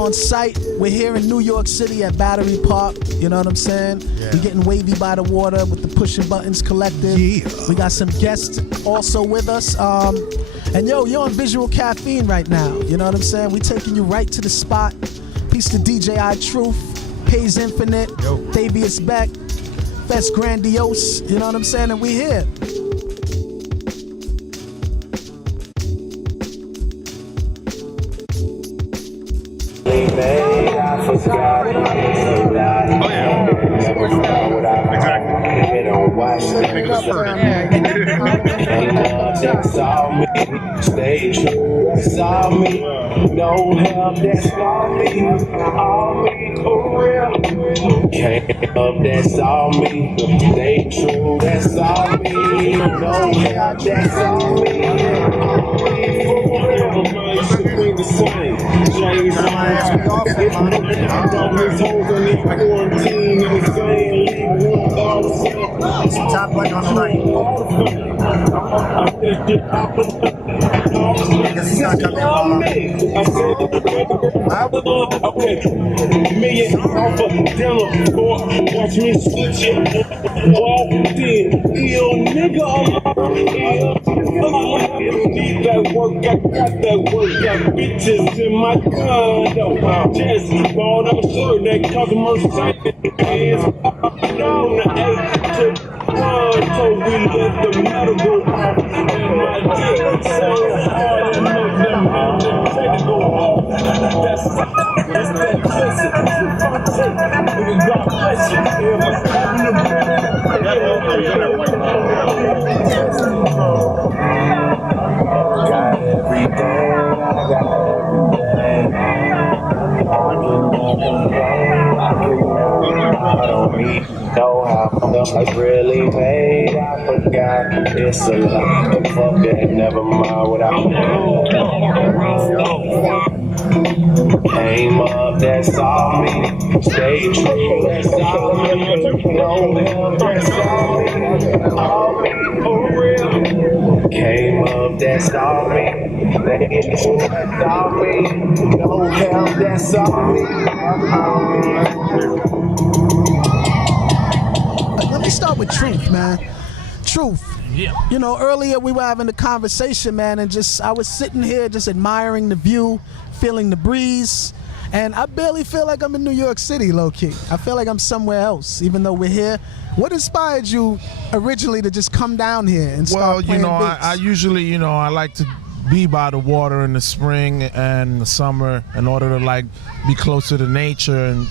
On site, we're here in New York City at Battery Park. You know what I'm saying? Yeah. We're getting wavy by the water with the Pushing Buttons Collective. Yeah. We got some guests also with us. And yo, you're on Visual Caffeine right now. You know what I'm saying? We taking you right to the spot. Peace to DJ I Truth, Pays Infinite, Yo. Thavius Beck, Fest Grandiose. You know what I'm saying? And we here. That's all me, stay true, that's all me, no help, that's all me, for real. Came up, that's all me, stay true, that's all me, no help, that's all me, for real. The same. James Top button on the right. Because he's not coming okay. Million off a dinner for watch me switch it. Walked in, ill nigga need that work, I got that work, got bitches in my condo. Just bought a shirt that cost Mercedes. Down the 8 to 1, so we let the metal go off. And my dick so hard and make them have to take it go off. That's that pussy. We got pussy. Got everything, I got everything. I don't need no how much really paid. I forgot it's a lot of fuck that. Never mind what I came up, that's all me. Stay true, that's all me. No help, that's all me for real. Came up, that's all me. Stay true, that's all me. No help, that's all me. Let me start with Truth, man. Truth. Yeah. You know, earlier we were having a conversation, man, and I was sitting here just admiring the view, feeling the breeze, and I barely feel like I'm in New York City, low-key. I feel like I'm somewhere else, even though we're here. What inspired you originally to just come down here and start playing beats? I usually, I like to be by the water in the spring and the summer in order to like be closer to nature, and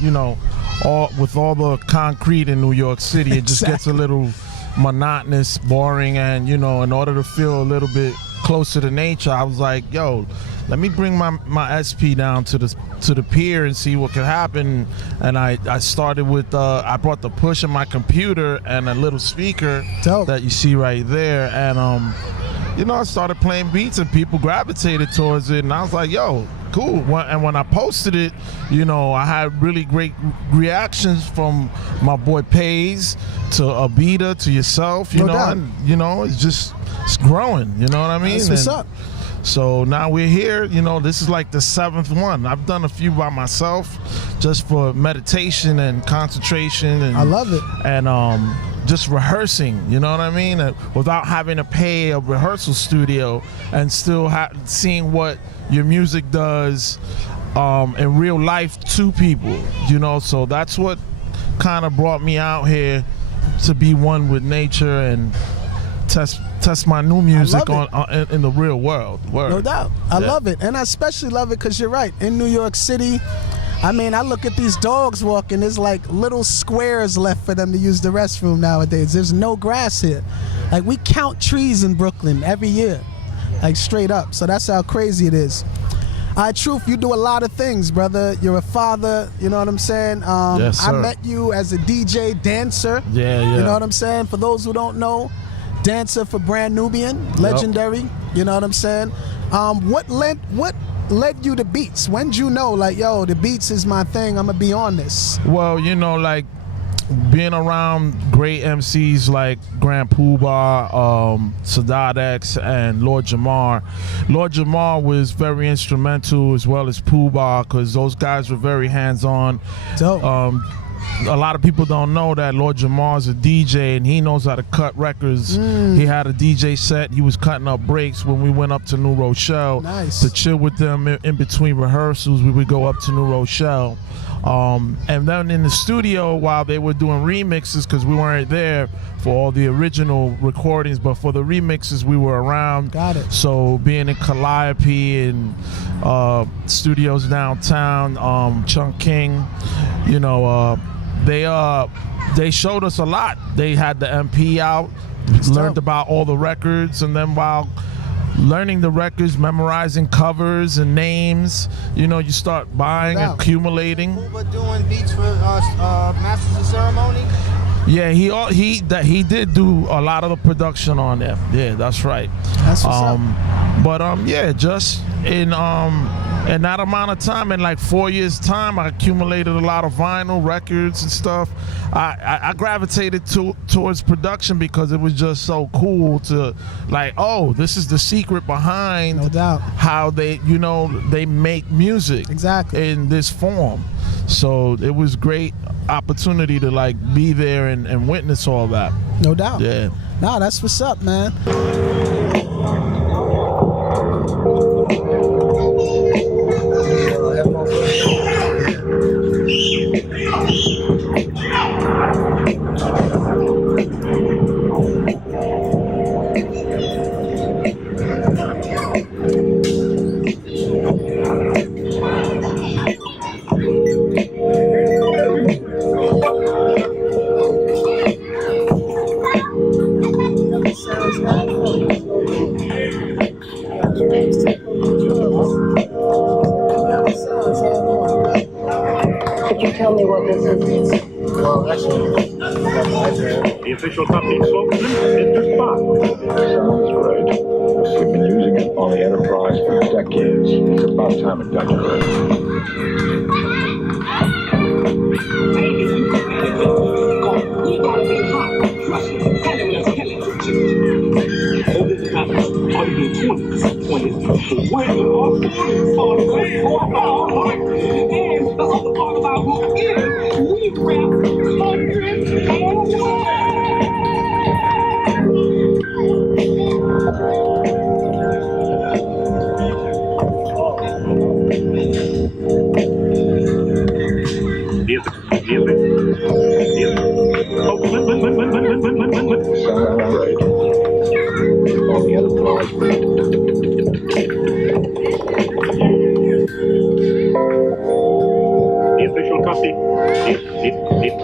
with all the concrete in New York City, it just gets a little monotonous, boring, and in order to feel a little bit closer to nature, I was like, yo, let me bring my SP down to the pier and see what could happen. And I started with I brought the push in my computer and a little speaker that you see right there, and I started playing beats and people gravitated towards it, and I was like, yo, cool. And when I posted it, I had really great reactions from my boy Pays to Abita to yourself, and it's growing, you know what I mean? That's what's up. So now we're here, this is like the 7th one. I've done a few by myself just for meditation and concentration, and I love it. And just rehearsing, you know what I mean? Without having to pay a rehearsal studio, and still seeing what your music does in real life to people, so that's what kind of brought me out here, to be one with nature and test my new music in the real world. Word. No doubt. I love it. And I especially love it because you're right. In New York City, I mean, I look at these dogs walking, there's like little squares left for them to use the restroom nowadays. There's no grass here. Like, we count trees in Brooklyn every year, like straight up. So that's how crazy it is. Truth, you do a lot of things, brother. You're a father, you know what I'm saying? Yes, sir. I met you as a DJ, dancer. Yeah. You know what I'm saying? For those who don't know, dancer for Brand Nubian, legendary. You know what I'm saying? What led you to beats? When did you know, like, yo, the beats is my thing, I'm gonna be on this? Well, you know, like, being around great MCs like Grand Poobah, Sadat X, and Lord Jamar. Lord Jamar was very instrumental, as well as Poobah, because those guys were very hands-on. Dope. A lot of people don't know that Lord Jamar's a DJ and he knows how to cut records. He had a DJ set. He was cutting up breaks when we went up to New Rochelle to chill with them in between rehearsals. We would go up to New Rochelle. And then in the studio, while they were doing remixes, because we weren't there for all the original recordings, but for the remixes we were around. Got it. So being in Calliope and studios downtown, Chungking, you know, they showed us a lot. They had the MP out, learned about all the records, and then while learning the records, memorizing covers and names, you know, you start buying, accumulating. Poobah doing beats for Masters of Ceremony? Yeah, he did do a lot of the production on there. Yeah, that's right. That's what's up. But yeah, just in that amount of time, in like 4 years' time, I accumulated a lot of vinyl records and stuff. I gravitated towards production because it was just so cool to, like, oh, this is the secret behind, no doubt, how they, you know, they make music exactly in this form. So it was great opportunity to like be there and witness all that. No doubt. Yeah. Nah, that's what's up, man. Could you tell me what this is? Well, actually, The official company spokesman, Mr. Spock. Sounds great. We've been using it on the Enterprise for decades. It's about time it got to Earth. Sounds great. On the Enterprise The official company, baby.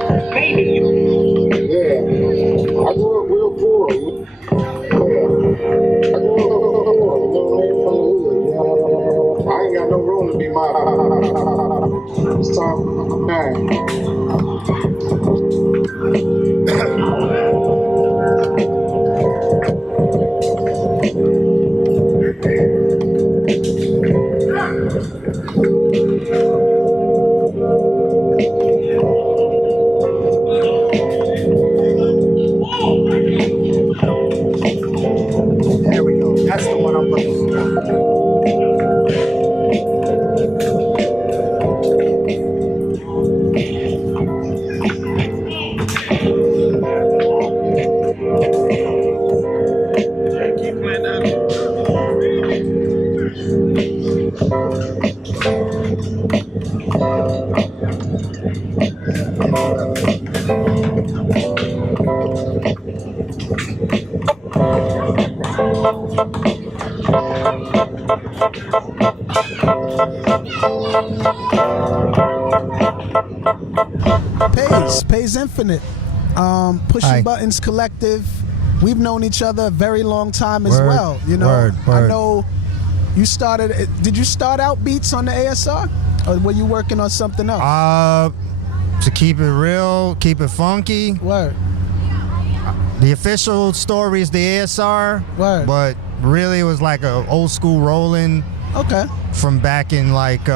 Yeah. I grew up real poor. I ain't got no room to be my. It's time for my there we go. That's the one I'm looking for. Pays Infinite, Pushing Buttons Collective. We've known each other a very long time as well. You know, word. I know You started. Did you start out beats on the ASR, or were you working on something else? To keep it real, keep it funky. Word. The official story is the ASR. Word. But really, it was like a old school rolling. Okay. From back in like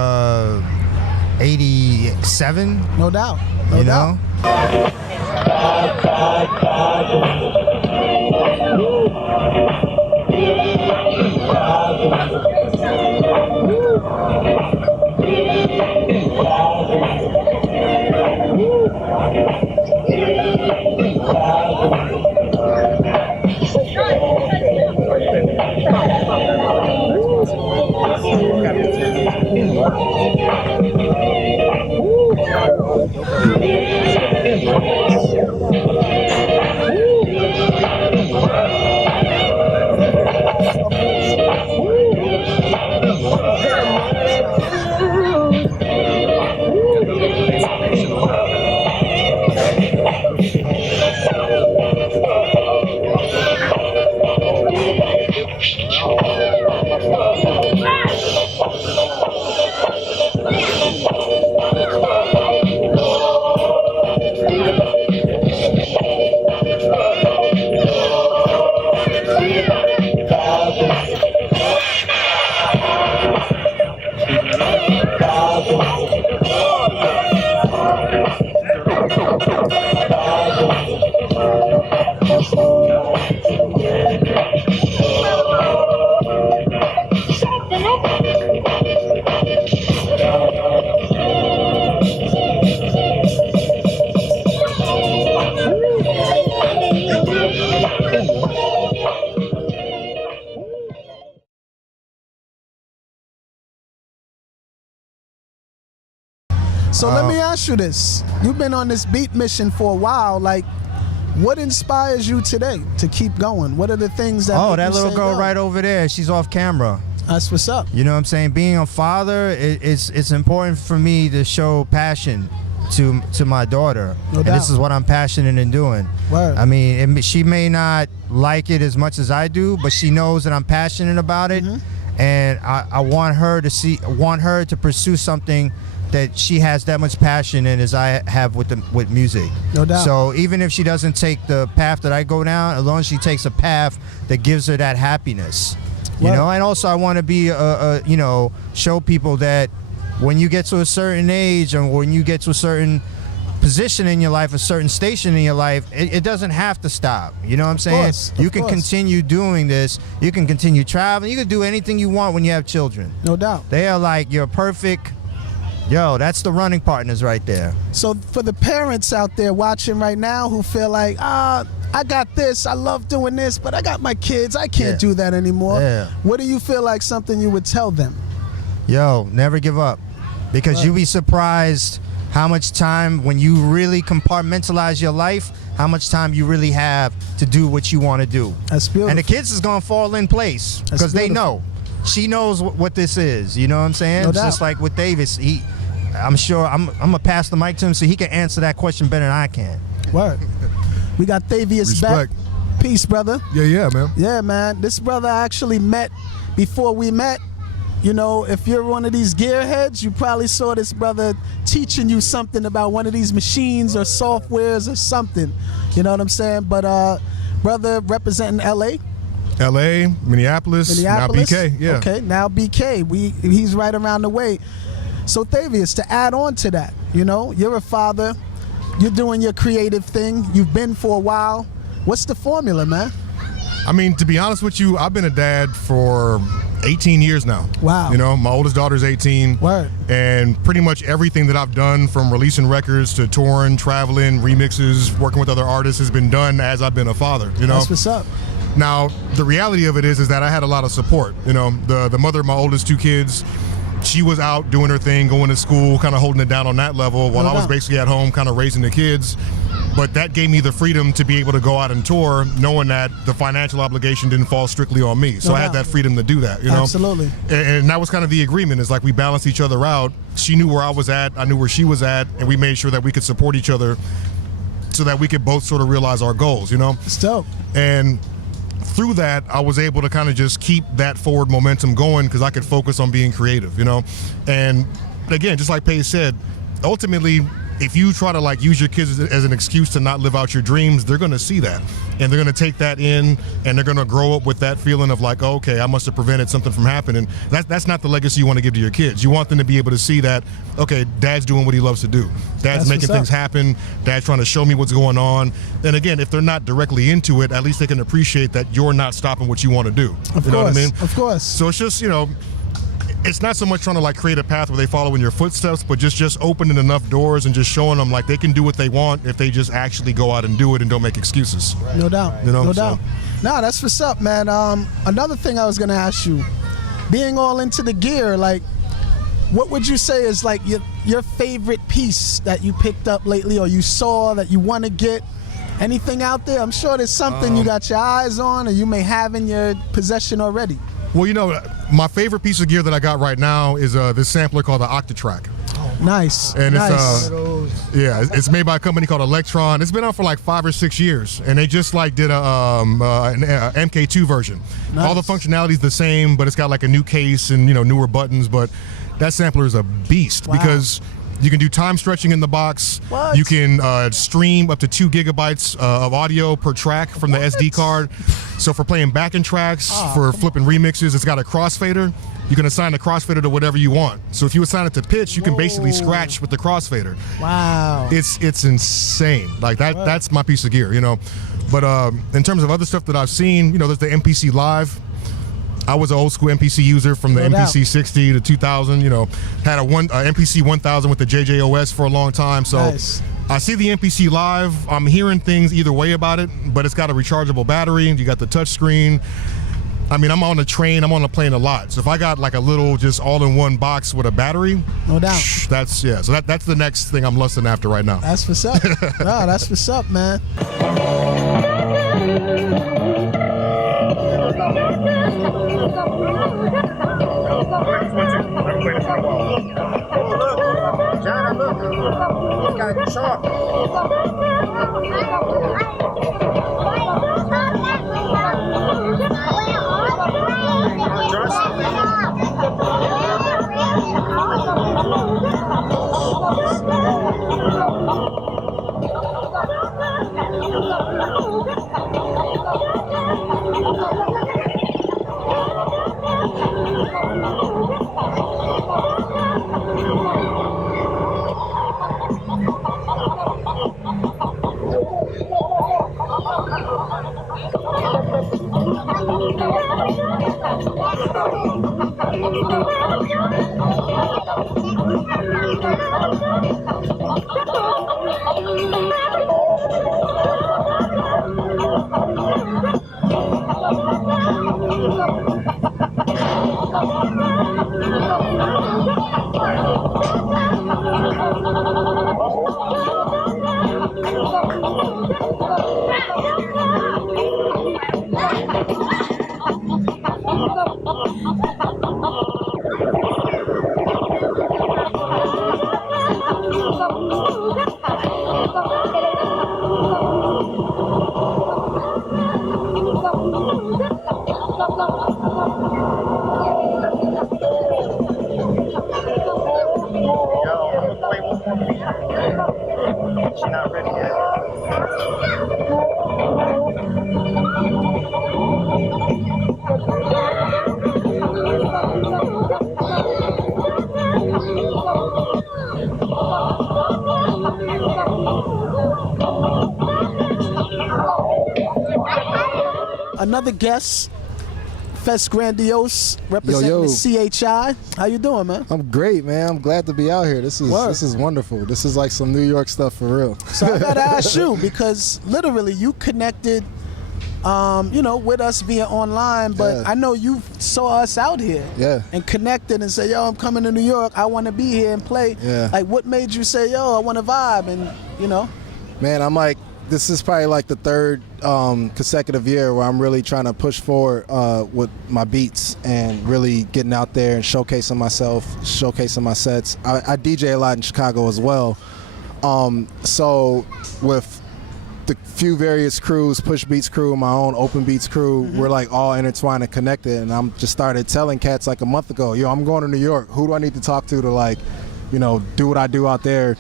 87. No doubt. No doubt. So let me ask you this. You've been on this beat mission for a while. Like, what inspires you today to keep going? What are the things that make that you little say, girl "Yo, right over there, she's off camera." That's what's up. You know what I'm saying? Being a father, it's important for me to show passion to my daughter. No and doubt. this is what I'm passionate in doing. Word. I mean, she may not like it as much as I do, but she knows that I'm passionate about it. And I want her to pursue something that she has that much passion in as I have with music. No doubt. So even if she doesn't take the path that I go down, as long as she takes a path that gives her that happiness, you know. And also I want to be you know, show people that when you get to a certain age and when you get to a certain position in your life, a certain station in your life, it doesn't have to stop. You know what I'm saying? Of course. Continue doing this. You can continue traveling. You can do anything you want when you have children. No doubt. They are like your perfect. Yo, that's the running partners right there. So for the parents out there watching right now who feel like, I got this, I love doing this, but I got my kids, I can't do that anymore. Yeah. What do you feel like something you would tell them? Yo, never give up. Because you'll be surprised how much time, when you really compartmentalize your life, how much time you really have to do what you want to do. That's beautiful. And the kids is going to fall in place because they know. She knows what this is, you know what I'm saying? No doubt. Just like with Davis, I'm sure I'm going to pass the mic to him so he can answer that question better than I can. Word. We got Thavius back. Peace, brother. Yeah, man. Yeah, man. This brother I actually met before we met. You know, if you're one of these gearheads, you probably saw this brother teaching you something about one of these machines or softwares or something. You know what I'm saying? But brother representing LA. LA, Minneapolis, now BK. Yeah. Okay, now BK. He's right around the way. So Thavius, to add on to that, you know, you're a father, you're doing your creative thing, you've been for a while. What's the formula, man? I mean, to be honest with you, I've been a dad for 18 years now. Wow. You know, my oldest daughter's 18. Word. And pretty much everything that I've done, from releasing records to touring, traveling, remixes, working with other artists, has been done as I've been a father, you know? That's what's up. Now, the reality of it is that I had a lot of support. You know, the mother of my oldest two kids, she was out doing her thing, going to school, kind of holding it down on that level, while I was basically at home kind of raising the kids. But that gave me the freedom to be able to go out and tour, knowing that the financial obligation didn't fall strictly on me. So I had that freedom to do that, you know? Absolutely. And that was kind of the agreement. It's like we balanced each other out. She knew where I was at, I knew where she was at, and we made sure that we could support each other so that we could both sort of realize our goals, you know? It's dope. And through that, I was able to kind of just keep that forward momentum going because I could focus on being creative, you know? And again, just like Paige said, ultimately, if you try to like use your kids as an excuse to not live out your dreams, they're going to see that, and they're going to take that in, and they're going to grow up with that feeling of like, oh, okay, I must have prevented something from happening. That's not the legacy you want to give to your kids. You want them to be able to see that, okay, Dad's doing what he loves to do. Dad's making things happen. Dad's trying to show me what's going on. And again, if they're not directly into it, at least they can appreciate that you're not stopping what you want to do. You know what I mean? Of course. So it's just, you know, it's not so much trying to like create a path where they follow in your footsteps, but just opening enough doors and just showing them like they can do what they want if they just actually go out and do it and don't make excuses. No doubt. You know, no doubt. No, that's what's up, man. Another thing I was gonna ask you, being all into the gear, like, what would you say is like your favorite piece that you picked up lately, or you saw that you want to get? Anything out there? I'm sure there's something you got your eyes on, or you may have in your possession already. Well, you know, my favorite piece of gear that I got right now is this sampler called the Octatrack. Nice. And nice. It's made by a company called Electron. It's been out for like 5 or 6 years, and they just like did an MK2 version. Nice. All the functionality is the same, but it's got like a new case and, you know, newer buttons. But that sampler is a beast because you can do time stretching in the box. What? You can stream up to 2 gigabytes of audio per track from the SD card. So for playing backing tracks, for flipping remixes, it's got a crossfader. You can assign the crossfader to whatever you want. So if you assign it to pitch, you can basically scratch with the crossfader. Wow. It's insane. Like that's my piece of gear, you know. But in terms of other stuff that I've seen, you know, there's the MPC Live. I was an old school MPC user from the MPC 60 to 2000, you know, had a MPC 1000 with the JJOS for a long time. So Nice. I see the MPC Live. I'm hearing things either way about it, but it's got a rechargeable battery. You got the touch screen. I mean, I'm on a train, I'm on a plane a lot. So if I got like a little just all-in-one box with a battery, no doubt. That's the next thing I'm lusting after right now. That's what's up. No, that's what's up, man. Another guest, Fest Grandiose, representing the CHI. How you doing, man? I'm great, man. I'm glad to be out here. This is wonderful. This is like some New York stuff for real. So I gotta ask you, because literally you connected, you know, with us via online, but I know you saw us out here and connected and said, yo, I'm coming to New York. I want to be here and play. Like, what made you say, yo, I want to vibe? And, you know? Man, I'm like, this is probably like the third consecutive year where I'm really trying to push forward with my beats and really getting out there and showcasing myself, showcasing my sets. I DJ a lot in Chicago as well. So with the few various crews, Push Beats crew, my own Open Beats crew. We're like all intertwined and connected, and I'm just started telling cats like a month ago, yo, I'm going to New York. Who do I need to talk to like, do what I do out there?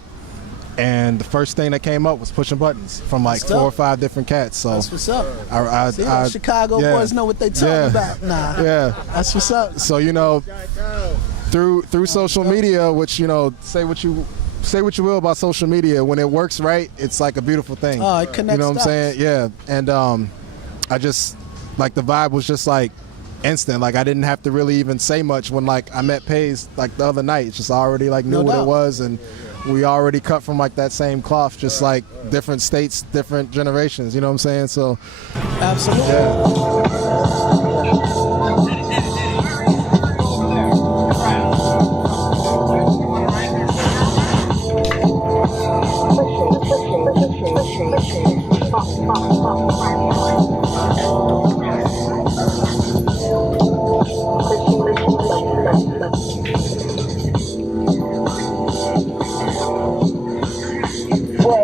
And the first thing that came up was Pushing Buttons from like 4 or 5 different cats. So that's what's up. I Chicago boys know what they talking about. Nah, that's what's up. So through social media, which say what you will about social media, when it works right, it's like a beautiful thing. Oh, it connects. You know what I'm saying? Yeah. And I just like the vibe was just like instant. Like I didn't have to really even say much when like I met Pays like the other night. It's just already like knew what it was, and we already cut from like that same cloth, just like different states, different generations. You know what I'm saying? So absolutely.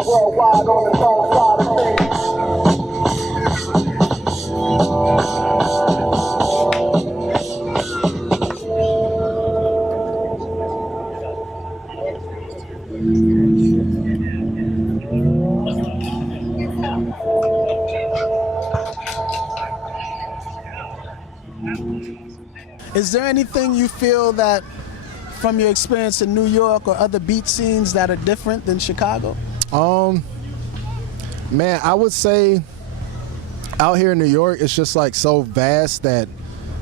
Worldwide on the soul side of Is there anything you feel that from your experience in New York or other beat scenes that are different than Chicago? Man, I would say out here in New York, it's just like so vast that,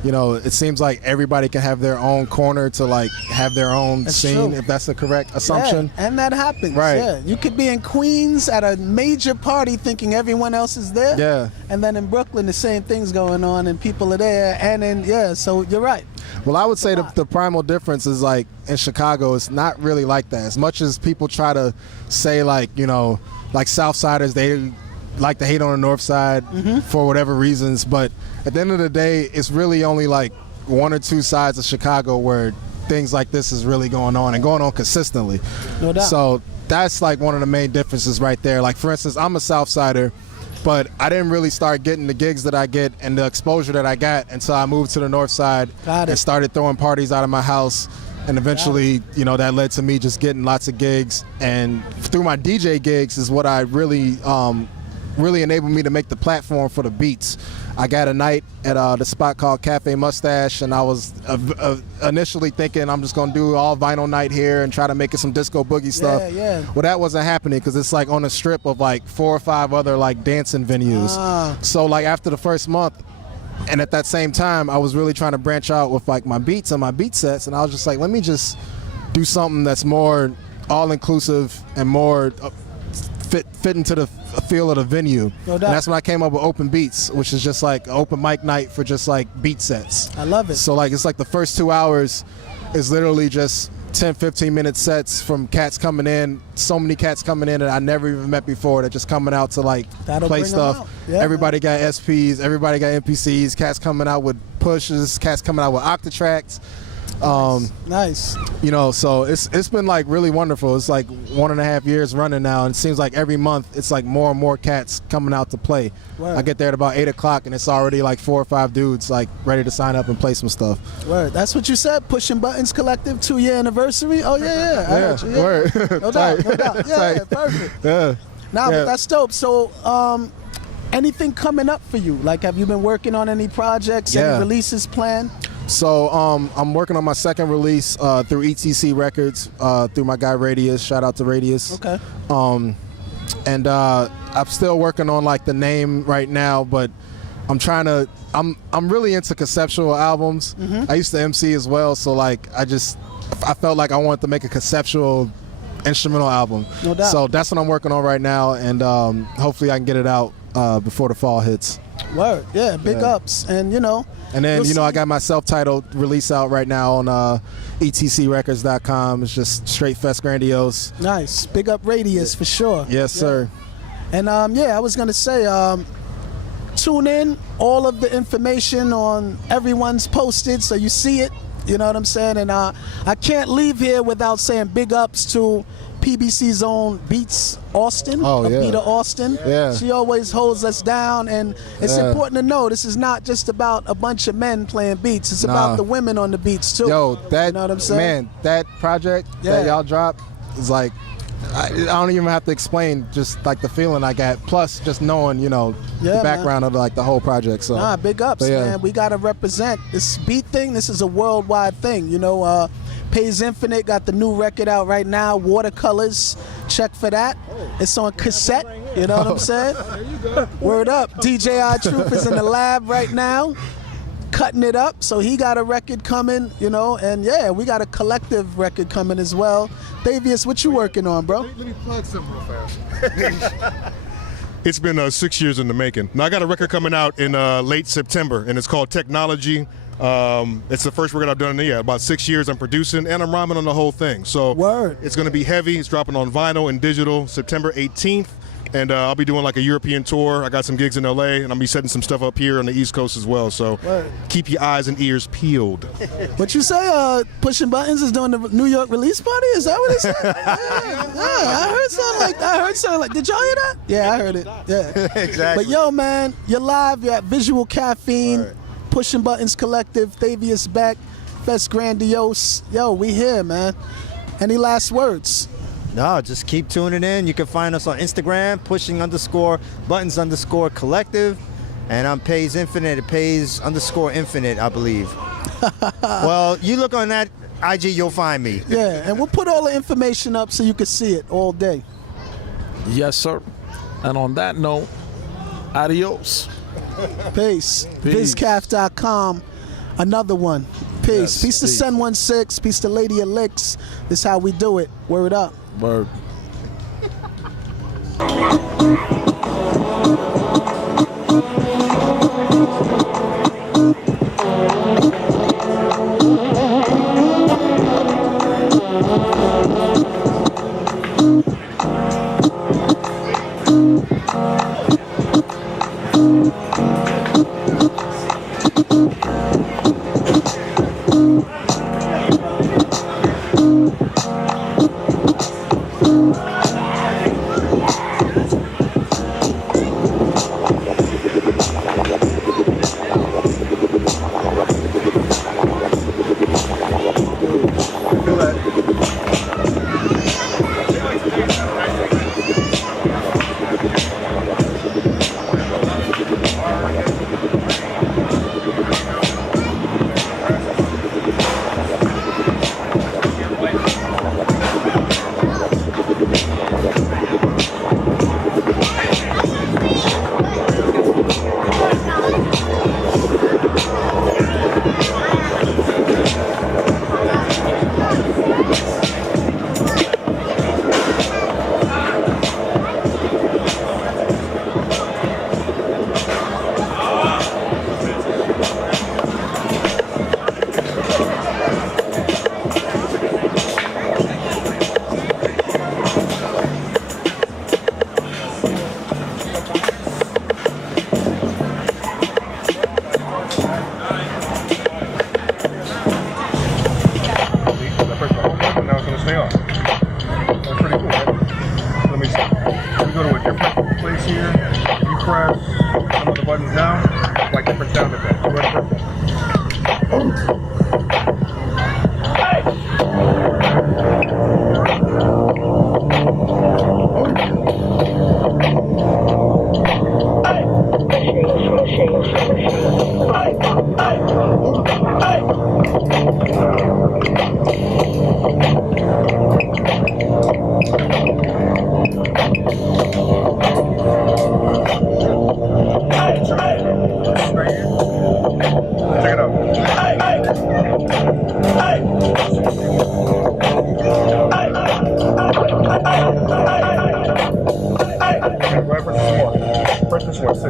it seems like everybody can have their own corner to like have their own scene, if that's the correct assumption. Yeah, and that happens. Right. Yeah. You could be in Queens at a major party thinking everyone else is there. Yeah. And then in Brooklyn, the same thing's going on and people are there. And then, so you're right. Well, I would say the primal difference is like in Chicago, it's not really like that. As much as people try to say like, like Southsiders, they like to hate on the North Side for whatever reasons. But at the end of the day, it's really only like 1 or 2 sides of Chicago where things like this is really going on and going on consistently. No doubt. So that's like one of the main differences right there. Like, for instance, I'm a Southsider, but I didn't really start getting the gigs that I get and the exposure that I got until I moved to the North Side and started throwing parties out of my house. And eventually, that led to me just getting lots of gigs. And through my DJ gigs is what I really enabled me to make the platform for the beats. I got a night at the spot called Cafe Mustache, and I was initially thinking I'm just gonna do all vinyl night here and try to make it some disco boogie stuff. Well, that wasn't happening because it's like on a strip of like 4 or 5 other like dancing venues. So like after the first month, and at that same time, I was really trying to branch out with like my beats and my beat sets, and I was just like, let me just do something that's more all-inclusive and more fit into the feel of the venue. No doubt. And that's when I came up with Open Beats, which is just like an open mic night for just like beat sets. I love it. So like it's like the first 2 hours is literally just 10-15-minute sets from cats coming in, so many cats coming in that I never even met before that just coming out to like play stuff. Everybody got SPs, everybody got MPCs, cats coming out with pushes, cats coming out with octatracks. Nice. So it's been like really wonderful. It's like 1.5 years running now, and it seems like every month it's like more and more cats coming out to play. Word. I get there at about 8 o'clock and it's already like 4 or 5 dudes like ready to sign up and play some stuff. Word. That's what you said. Pushing Buttons Collective 2-year anniversary. Oh yeah. I heard you. Word. No doubt. Yeah, perfect. Yeah. But that's dope. So anything coming up for you? Like, have you been working on any projects? Any releases planned? So I'm working on my second release through ETC Records, through my guy Radius. Shout out to Radius. Okay. And I'm still working on like the name right now, but I'm really into conceptual albums. I used to MC as well, so like I felt like I wanted to make a conceptual instrumental album. No doubt. So that's what I'm working on right now, and hopefully I can get it out before the fall hits. Word. Yeah, big ups. And and then, I got my self-titled release out right now on etcrecords.com. It's just straight Fest Grandiose. Nice. Big up Radius for sure. Yes, sir. And I was going to say, tune in. All of the information on everyone's posted so you see it. You know what I'm saying? And I can't leave here without saying big ups to PBC's own Beats Austin, Oh, yeah. Abita Austin. Yeah. She always holds us down, and it's important to know this is not just about a bunch of men playing beats. It's about the women on the beats too. Yo, that, you know what I'm saying? man, that project that y'all dropped is like, I don't even have to explain, just like the feeling I got. Plus, just knowing, you know, the background of like the whole project. So, nah, big ups, man. We gotta represent this beat thing. This is a worldwide thing. You know, Pays Infinite got the new record out right now, Watercolors. Check for that. It's on cassette. You know what I'm saying? Word up. DJ iTruth is in the lab right now, cutting it up. So he got a record coming, you know, and yeah, we got a collective record coming as well. Davius, what you working on, bro? Let me plug something real fast. It's been 6 years in the making. Now I got a record coming out in late September, and it's called Technology. It's the first record I've done in about 6 years. I'm producing and I'm rhyming on the whole thing. So it's going to be heavy. It's dropping on vinyl and digital September 18th. And I'll be doing like a European tour. I got some gigs in LA, and I'll be setting some stuff up here on the East Coast as well. So keep your eyes and ears peeled. What you say? Pushing Buttons is doing the New York release party? Is that what it said? I heard something like. Did y'all hear that? Yeah, I heard it. Yeah, Exactly. But yo, man, you're live. You're at Visual Caffeine, Pushing Buttons Collective, Thavius Beck, Fest Grandiose. Yo, we here, man. Any last words? No, just keep tuning in. You can find us on Instagram, pushing_buttons_collective. And I'm Pays Infinite, Pays_infinite, I believe. Well, you look on that IG, you'll find me. Yeah, and we'll put all the information up so you can see it all day. Yes, sir. And on that note, adios. Peace. BizCaff.com. Another one. Peace. Yes, peace to peace. Sun16. Peace to Lady Elix. This is how we do it. Word up. Word. Press this one, 6.